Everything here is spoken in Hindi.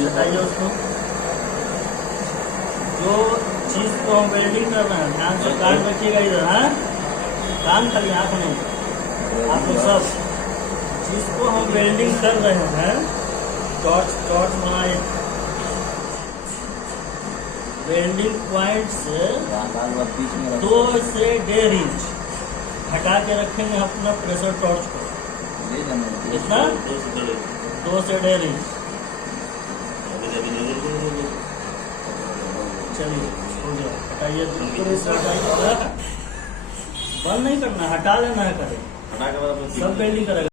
हटाइए उसको। जो चीज को हम वेल्डिंग कर रहे हैं, ध्यान से काट रखिएगा इधर, है कान खाली आँख नहीं, आप लोग सब चीज को हम वेल्डिंग कर रहे हैं। टॉर्च बनाए, वेल्डिंग पॉइंट से 2 से 1.5 इंच हटा के रखेंगे अपना प्रेशर टॉर्च को। कितना? 2 से 1.5 इंच। चलिए हो गया, हटाइए, बंद नहीं करना, हटा लेना है, करें सब वेल्डिंग करेगा।